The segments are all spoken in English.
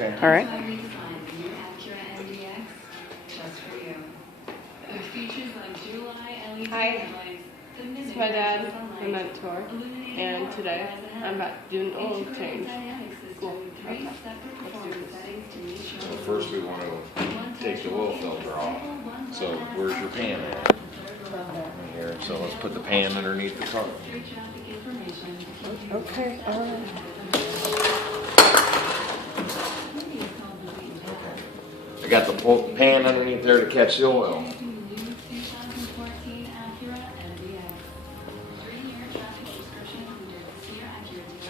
Okay. All right. Hi, it's my dad, my mentor, and today I'm about to do an oil change. Cool. Okay. Let's do this. Well, first we want to take the oil filter off. So where's your pan at? Right here. So let's put the pan underneath the car. Okay. I got the pan underneath there to catch the oil.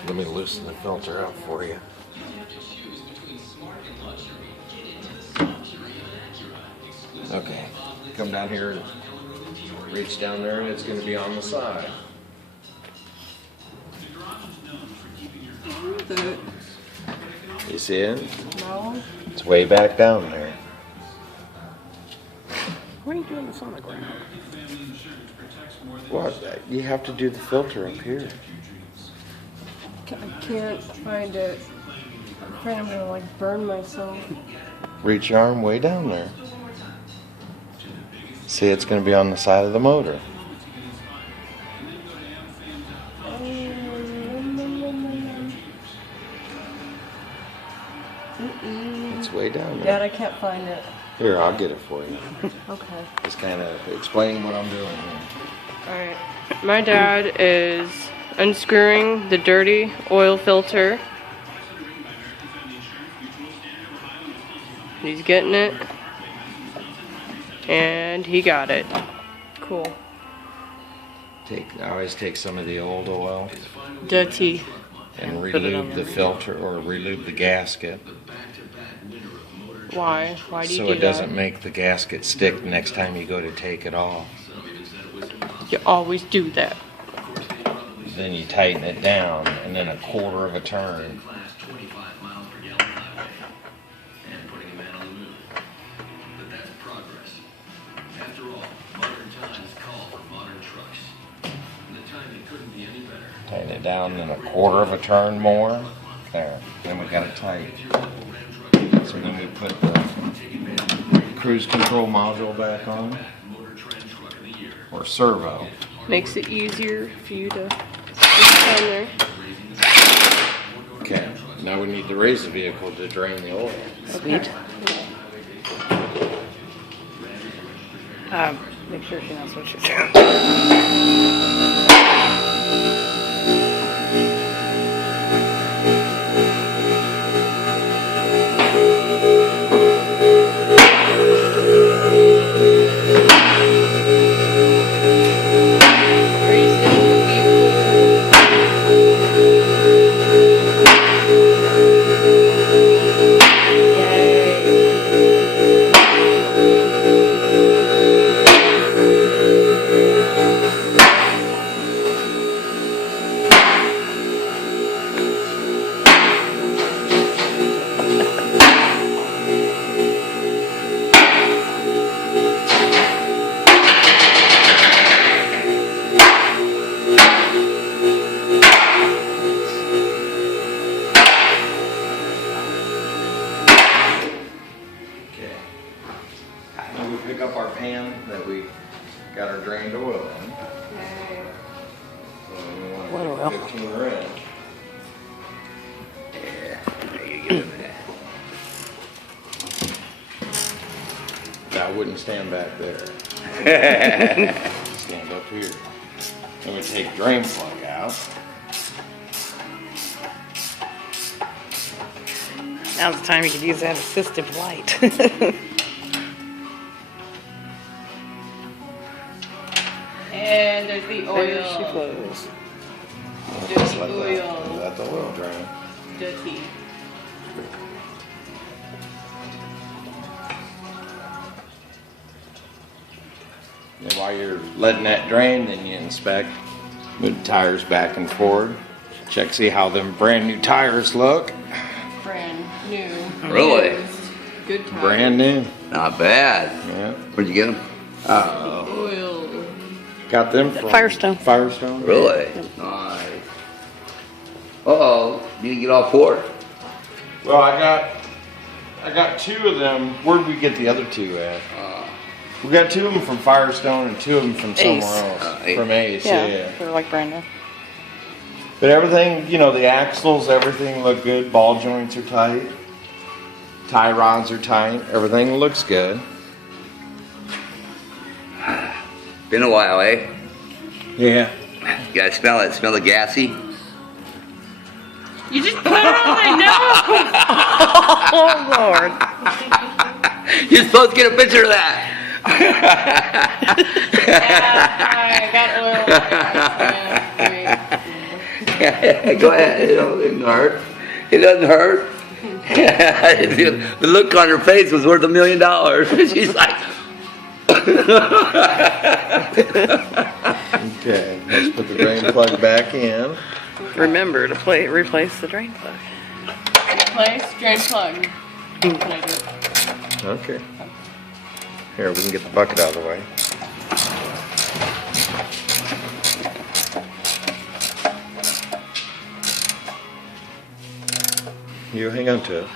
Let me loosen the filter up for you. Okay, come down here and reach down there, and it's going to be on the side. You see it? No. It's way back down there. What are you doing this on the ground? What? You have to do the filter up here. I can't find it. I'm afraid I'm gonna like burn myself. Reach your arm way down there. See, it's going to be on the side of the motor. It's way down there. Dad, I can't find it. Here, I'll get it for you. Okay. Just kind of explain what I'm doing here. Alright. My dad is unscrewing the dirty oil filter. He's getting it. And he got it. Cool. I always take some of the old oil Dirty. and relube the filter or relube the gasket. Why? Why do you So do it doesn't that? make the gasket stick next time you go to take it off. You always do that. Then you tighten it down and then a quarter of a turn. Tighten it down, then a quarter of a turn more. There. Then we got it tight. So then we put the cruise control module back on. Or servo. Makes it easier for you to get down there. Okay. Now we need to raise the vehicle to drain the oil. Sweet. Make sure she knows what she's doing. Pick up our pan that we got our drained oil in. So we want What to oil? 15 red. Yeah, there you get it. I wouldn't stand back there. Stand up here. Then we take drain plug out. Now's the time you could use that assistive light. And there's the oil. There she flows. Just Dirty like oil. that. Let the oil drain. Dirty. And while you're letting that drain, then you inspect. Move the tires back and forward. Check, see how them brand new tires look. Brand new. Really? Used. Good time. Brand new. Not bad. Yeah. Where'd you get them? Oil. Got them from Firestone. Firestone. Really? Nice. Uh-oh. You didn't get all four? Well, I got I got 2 of them. Where'd we get the other 2 at? We got 2 of them from Firestone and 2 of them from somewhere else. Ace. From Ace, yeah. They're like brand new. But everything, you know, the axles, everything look good. Ball joints are tight. Tie rods are tight. Everything looks good. Been a while, eh? Yeah. You gotta smell it. Smell the gassy. You just put it on my nose. Oh, Lord. You're supposed to get a picture of that. Yeah, I got oil. Go ahead. It doesn't hurt. It doesn't hurt. The look on her face was worth $1 million. She's like. Okay, let's put the drain plug back in. Remember to replace the drain plug. Replace drain plug. Can I do it? Okay. Here, we can get the bucket out of the way. You hang on to it.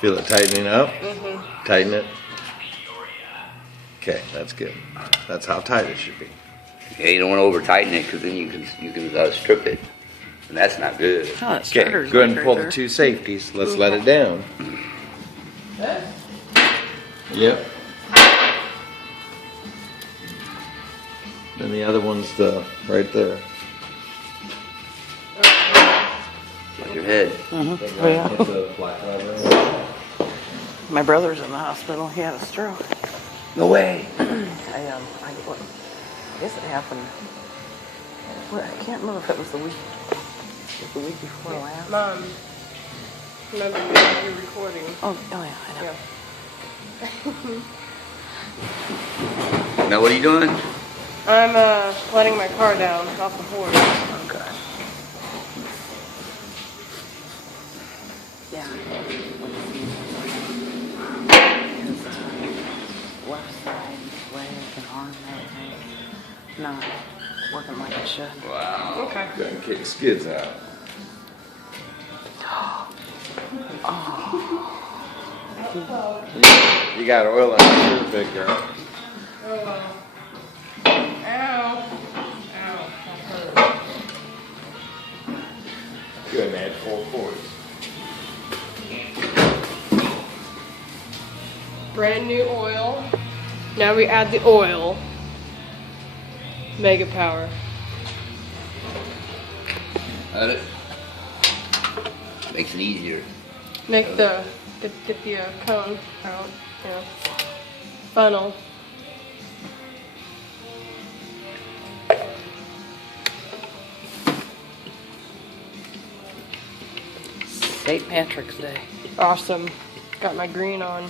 Feel it tightening up? Mm-hmm. Tighten it. Okay, that's good. That's how tight it should be. Yeah, you don't want to over tighten it because then you can strip it, and that's not good. Oh, that Okay, starter's go ahead like and pull right the there. 2 safeties. Let's let it down. Yep. And the other one's right there. Like your head. Oh, Put yeah. the black lever in. My brother's in the hospital. He had a stroke. No way. I guess it happened. Well, I can't remember if it was the week before last. Mom, remember you're recording. Oh yeah, I know. Yeah. Now what are you doing? I'm letting my car down off the horse. Okay. Yeah. His left side leg and arm and everything not working like it should. Wow. Okay. Go ahead and kick skids out. You got oil in your shoe, big girl. Oh wow. Ow. Ow. That hurt. Go ahead and add 4 quarts. Brand new oil. Now we add the oil. Mega power. Got it. Makes it easier. Make the cone out. Yeah. Funnel. St. Patrick's Day. Awesome. Got my green on.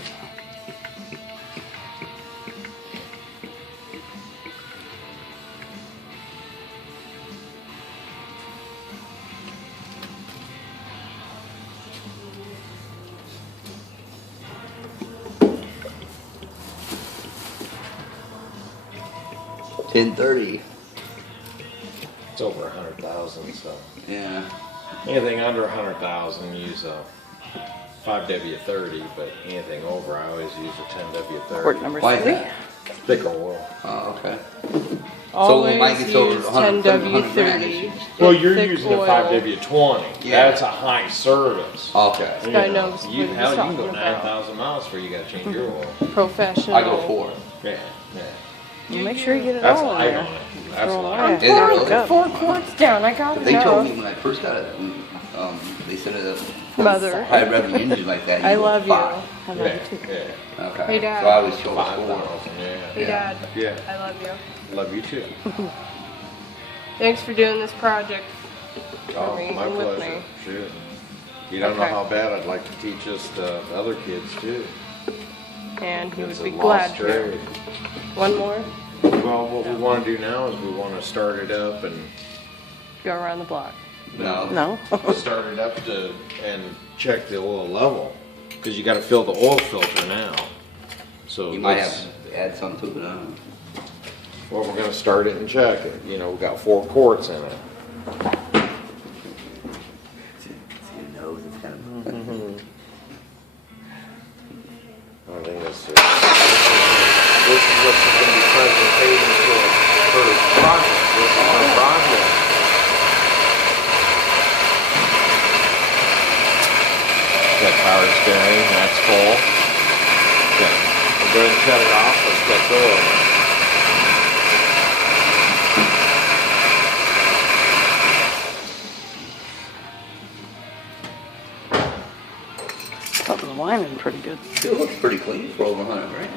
$10.30. It's over 100,000, so Yeah. anything under 100,000, use a 5W30, but anything over, I always use a Quart 10W30. number Why is 3. that? Thicker oil. Oh, okay. Always when mine gets over use 100 10W30. Well, you're Thick using oil. a 5W20. Yeah. That's a high service. Okay. You guy know, knows you, what he's hell, you can go talking about. 9,000 miles before you got to change your oil. Professional. I go 4. Yeah, yeah. You make sure you get it That's all in light there. on it. That's Throw it light. away. Is it really? Cup. 4 quarts down. I got They told me enough. when I first got it, they said it Mother. high revenue engine like that. I go love you. 5. I love Yeah, you too. yeah. Okay. Hey, Dad. So I always chose 4. 5,000, yeah. Hey, Yeah. Dad. Yeah. I love you. Love you too. Thanks for doing this project. Oh, me my and with pleasure. me. Sure. You don't know Okay. how bad I'd like to teach this to other kids too. And he It's would a be lost glad to. trade. One more. Well, what we want to do now is we want to start it up and Go around the block. No. No. start it up and check the oil level because you got to fill the oil filter now. So You might let's- have to add some to it. I don't know. Well, we're gonna start it and check it. You know, we got 4 quarts in it. See your nose, it's kind of. I think this is what's going to be presentation to us for project. This is our project. Got power steering, that's full. Okay, we'll go ahead and shut it off. Let's get going. Thought the lining pretty good. It looks pretty clean for over 100 grand.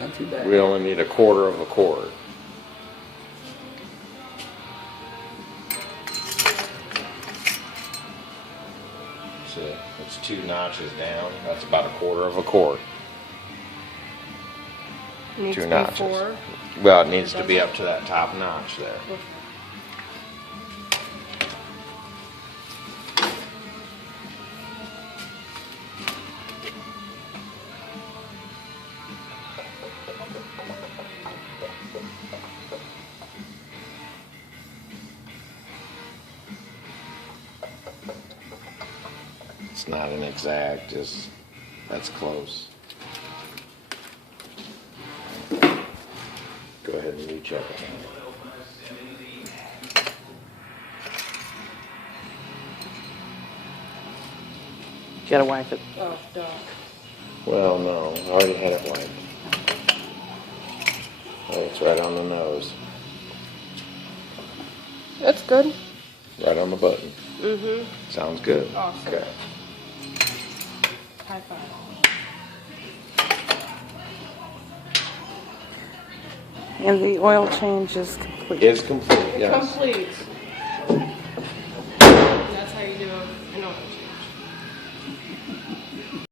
Not too bad. We only need 1/4 of a quart. See, it's 2 notches down. That's about 1/4 of a quart. Needs 2 to be notches. 4. Well, it needs to be up to that top notch there. It's not an exact, just that's close. Go ahead and recheck it. You gotta wipe it. Oh, duh. Well, no, I already had it wiped. Oh, it's right on the nose, That's good. right on the button. Mm-hmm. Sounds good. Awesome. Okay. High five. And the oil change is complete. It's complete, yes. Complete.